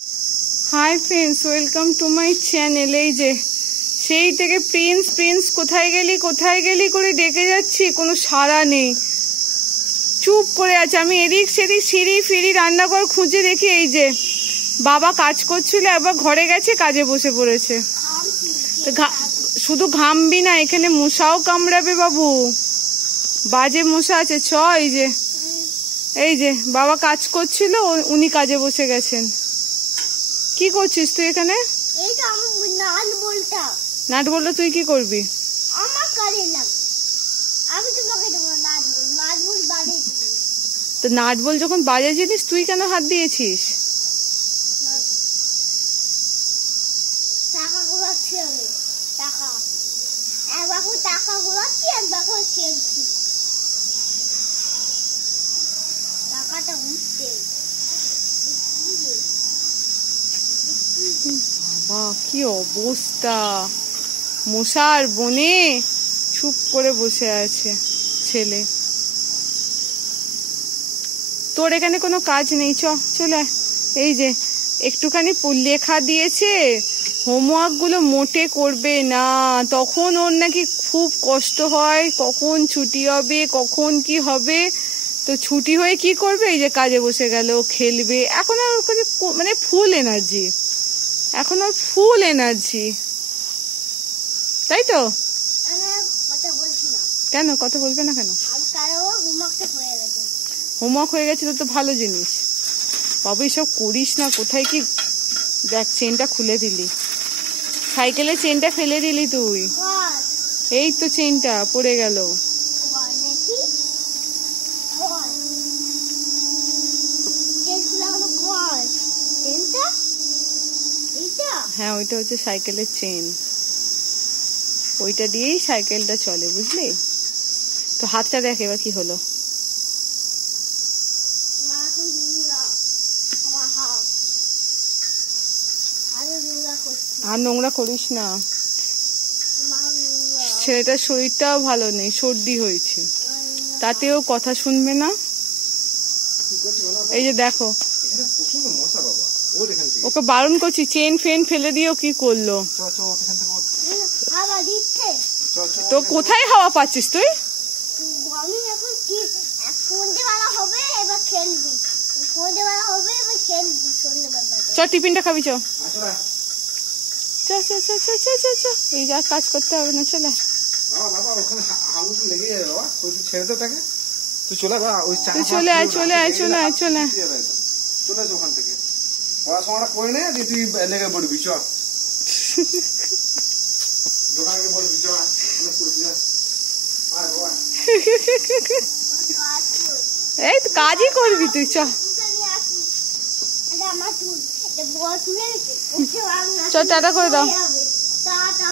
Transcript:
Hi friends, welcome to my channel. এই যে সেই থেকে প্রিন্স প্রিন্স কোথায় গেলি করে ডেকে যাচ্ছি, কোনো সাড়া নেই, চুপ করে আছে। আমি এদিক সেদিক সিঁড়ি ফিরি রান্নাঘর খুঁজে দেখি এই যে বাবা কাজ করছিল, একবার ঘরে গেছে, কাজে বসে পড়েছে। শুধু ঘামবি না, এখানে মশাও কামড়াবে বাবু, বাজে মশা আছে। এই যে বাবা কাজ করছিল, উনি কাজে বসে গেছেন। কি করছিস তুই এখানে? নাট বলটা তুই কি করবি? তো নাট বল যখন বাজে জিনিস, তুই কেন হাত দিয়েছিস? বাবা কি অবস্থা, মশার বনে চুপ করে বসে আছে ছেলে। তোর এখানে কোনো কাজ নেই, চলে। এই যে একটুখানি লেখা দিয়েছে, হোমওয়ার্ক গুলো মোটে করবে না, তখন ওর নাকি খুব কষ্ট হয়, কখন ছুটি হবে, কখন কি হবে। তো ছুটি হয়ে কি করবে? এই যে কাজে বসে গেল, খেলবে। এখন আর মানে ফুল এনার্জি, এখন ওর ফুল এনার্জি, তাই তো? কেন কথা বলবে না কেন? হোমওয়ার্ক হয়ে গেছে তো ভালো জিনিস বাবু, এসব করিস না। কোথায় কি দেখ, চেনটা খুলে দিলি, সাইকেলের চেনটা ফেলে দিলি তুই। এই তো চেনটা পড়ে গেল। হ্যাঁ, ওইটা হচ্ছে সাইকেলের চেন, ওইটা দিয়েই সাইকেলটা চলে, বুঝলি? তো হাতটা দেখ এবার কি হলো। আর নোংরা করিস না, ছেলেটার শরীরটাও ভালো নেই, সর্দি হয়েছে, তাতেও কথা শুনবে না। এই যে দেখো, ওকে বারণ করছি, চেন ফেন ফেলে দিয়েও কি করলো। তো কোথায় হাওয়া পাচ্ছিস তুই? চ টিফিনটা খাবি, চ। এই যা কাজ করতে হবে না, চলে। চলে আয়। ওখান থেকে পড়াশোনাটা করে নে, তুই লেগে পড়বি। চ দোকানে বলবি, চ। এই তো কাজই করবি তুই, চ। টাটা করে দাও।